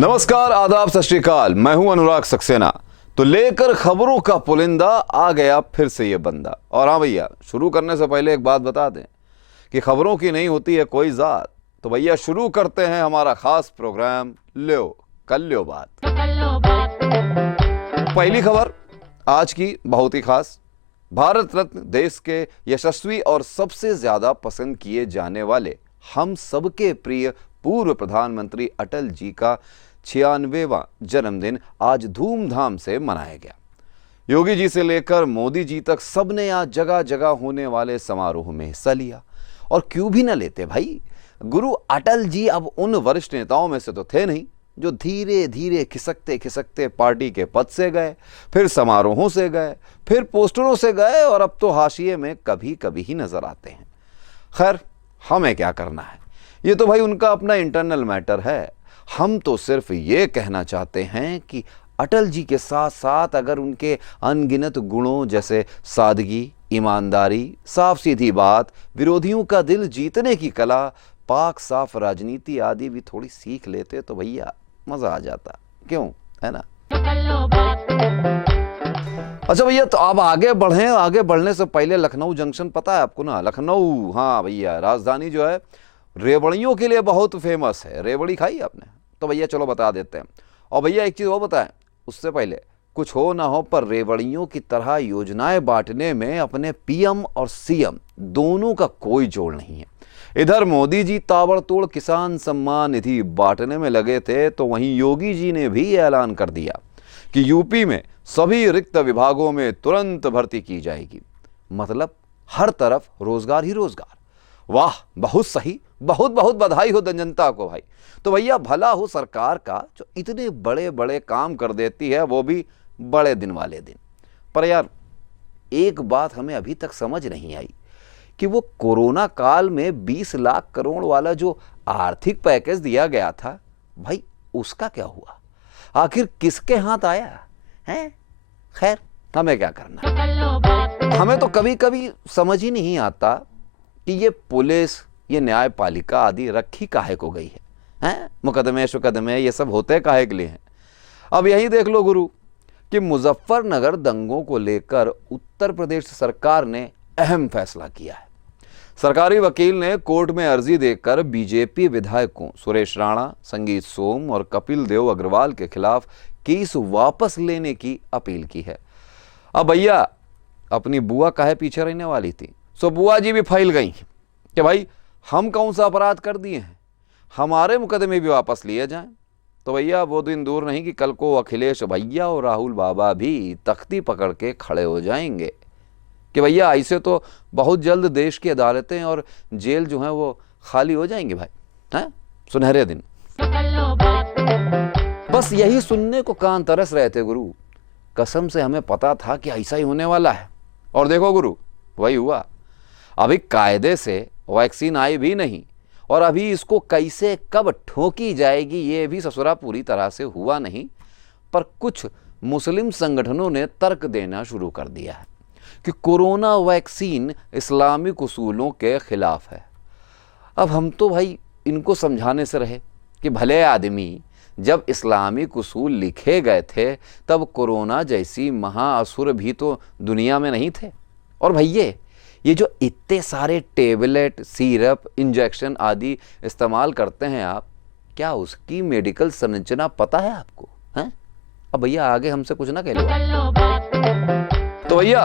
नमस्कार, आदाब, सत श्री अकाल। मैं हूं अनुराग सक्सेना। तो लेकर खबरों का पुलिंदा आ गया फिर से ये बंदा। और हाँ भैया, शुरू करने से पहले एक बात बता दें कि खबरों की नहीं होती है कोई जात। तो भैया शुरू करते हैं हमारा खास प्रोग्राम लो कर लो बात। पहली खबर आज की बहुत ही खास। भारत रत्न, देश के यशस्वी और सबसे ज्यादा पसंद किए जाने वाले हम सबके प्रिय पूर्व प्रधानमंत्री अटल जी का 96वां जन्मदिन आज धूमधाम से मनाया गया। योगी जी से लेकर मोदी जी तक सबने आज जगह जगह होने वाले समारोह में हिस्सा लिया। और क्यों भी न लेते भाई, गुरु अटल जी अब उन वरिष्ठ नेताओं में से तो थे नहीं जो धीरे धीरे खिसकते खिसकते पार्टी के पद से गए, फिर समारोहों से गए, फिर पोस्टरों से गए और अब तो हाशिए में कभी कभी ही नजर आते हैं। खैर, हमें क्या करना है, ये तो भाई उनका अपना इंटरनल मैटर है। हम तो सिर्फ ये कहना चाहते हैं कि अटल जी के साथ साथ अगर उनके अनगिनत गुणों जैसे सादगी, ईमानदारी, साफ सीधी बात, विरोधियों का दिल जीतने की कला, पाक साफ राजनीति आदि भी थोड़ी सीख लेते तो भैया मजा आ जाता, क्यों, है ना? अच्छा भैया, तो आप आगे बढ़ें। आगे बढ़ने से पहले लखनऊ जंक्शन पता है आपको ना? लखनऊ, हाँ भैया, राजधानी जो है रेवड़ियों के लिए बहुत फेमस है। रेवड़ी खाई आपने? तो भैया चलो बता देते हैं। और भैया एक चीज़ वो बताएं उससे पहले, कुछ हो ना हो पर रेवड़ियों की तरह योजनाएं बांटने में अपने पीएम और सीएम दोनों का कोई जोड़ नहीं है। इधर मोदी जी ताबड़तोड़ किसान सम्मान निधि बांटने में लगे थे, तो वहीं योगी जी ने भी ऐलान कर दिया कि यूपी में सभी रिक्त विभागों में तुरंत भर्ती की जाएगी। मतलब हर तरफ रोजगार ही रोजगार। वाह, बहुत सही, बहुत बहुत बधाई हो जनता को भाई। तो भैया भला हो सरकार का जो इतने बड़े बड़े काम कर देती है, वो भी बड़े दिन वाले दिन। पर यार एक बात हमें अभी तक समझ नहीं आई कि वो कोरोना काल में 20 लाख करोड़ वाला जो आर्थिक पैकेज दिया गया था भाई, उसका क्या हुआ? आखिर किसके हाथ आया है? खैर, हमें क्या करना। हमें तो कभी कभी समझ ही नहीं आता कि ये पुलिस, ये न्यायपालिका आदि रखी काहे को गई है? मुकदमे शुकदमे ये सब होते काहे के लिए हैं? अब यही देख लो गुरु कि मुजफ्फरनगर दंगों को लेकर उत्तर प्रदेश सरकार ने अहम फैसला किया है। सरकारी वकील ने कोर्ट में अर्जी देकर बीजेपी विधायकों सुरेश राणा, संगीत सोम और कपिल देव अग्रवाल के खिलाफ केस वापस लेने की अपील की है। अब भैया अपनी बुआ काहे पीछे रहने वाली थी, सो बुआ जी भी फैल गई कि भाई हम कौन सा अपराध कर दिए हैं, हमारे मुकदमे भी वापस लिए जाएं। तो भैया वो दिन दूर नहीं कि कल को अखिलेश भैया और राहुल बाबा भी तख्ती पकड़ के खड़े हो जाएंगे कि भैया ऐसे तो बहुत जल्द देश की अदालतें और जेल जो है वो खाली हो जाएंगे भाई, हैं? सुनहरे दिन। बस यही सुनने को कान तरस रहे थे गुरु। कसम से हमें पता था कि ऐसा ही होने वाला है। और देखो गुरु, वही हुआ। अभी कायदे से वैक्सीन आई भी नहीं और अभी इसको कैसे कब ठोकी जाएगी ये भी ससुरा पूरी तरह से हुआ नहीं। पर कुछ मुस्लिम संगठनों ने तर्क देना शुरू कर दिया है कि कोरोना वैक्सीन इस्लामिक उसूलों के खिलाफ है। अब हम तो भाई इनको समझाने से रहे कि भले आदमी, जब इस्लामिक उसूल लिखे गए थे तब कोरोना जैसी महाअसुर भी तो दुनिया में नहीं थे। और भैया ये जो इतने सारे टेबलेट, सिरप, इंजेक्शन आदि इस्तेमाल करते हैं आप, क्या उसकी मेडिकल संरचना पता है आपको? हैं? अब भैया आगे हमसे कुछ ना कह लो। तो भैया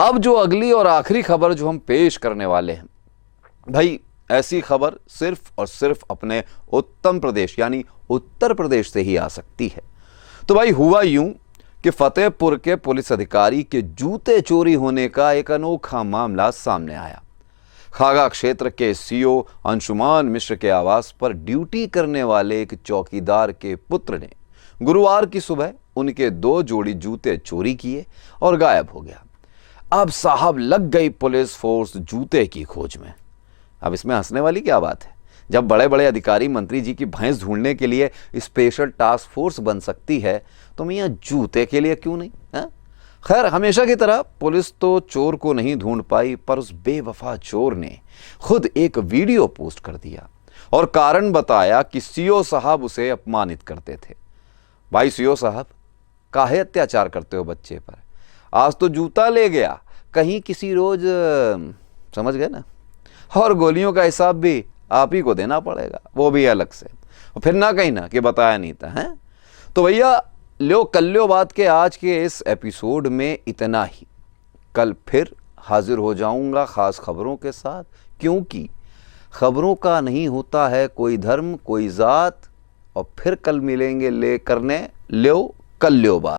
अब जो अगली और आखिरी खबर जो हम पेश करने वाले हैं भाई, ऐसी खबर सिर्फ और सिर्फ अपने उत्तम प्रदेश यानी उत्तर प्रदेश से ही आ सकती है। तो भाई हुआ यूं कि फतेहपुर के पुलिस अधिकारी के जूते चोरी होने का एक अनोखा मामला सामने आया। खागा क्षेत्र के सीओ अंशुमान मिश्र के आवास पर ड्यूटी करने वाले एक चौकीदार के पुत्र ने गुरुवार की सुबह उनके 2 जोड़ी जूते चोरी किए और गायब हो गया। अब साहब लग गई पुलिस फोर्स जूते की खोज में। अब इसमें हंसने वाली क्या बात है? जब बड़े बड़े अधिकारी मंत्री जी की भैंस ढूंढने के लिए स्पेशल टास्क फोर्स बन सकती है, तो मियां जूते के लिए क्यों नहीं? खैर, हमेशा की तरह पुलिस तो चोर को नहीं ढूंढ पाई, पर उस बेवफा चोर ने खुद एक वीडियो पोस्ट कर दिया और कारण बताया कि सीओ साहब उसे अपमानित करते थे। भाई सीओ साहब, काहे अत्याचार करते हो बच्चे पर? आज तो जूता ले गया, कहीं किसी रोज समझ गए ना, और गोलियों का हिसाब भी आप ही को देना पड़ेगा, वो भी अलग से, और फिर ना कहीं ना कि बताया नहीं था। हैं तो भैया लो कल्लो बात के आज के इस एपिसोड में इतना ही। कल फिर हाजिर हो जाऊंगा खास खबरों के साथ, क्योंकि खबरों का नहीं होता है कोई धर्म कोई जात। और फिर कल मिलेंगे ले करने लो कल्लो बात।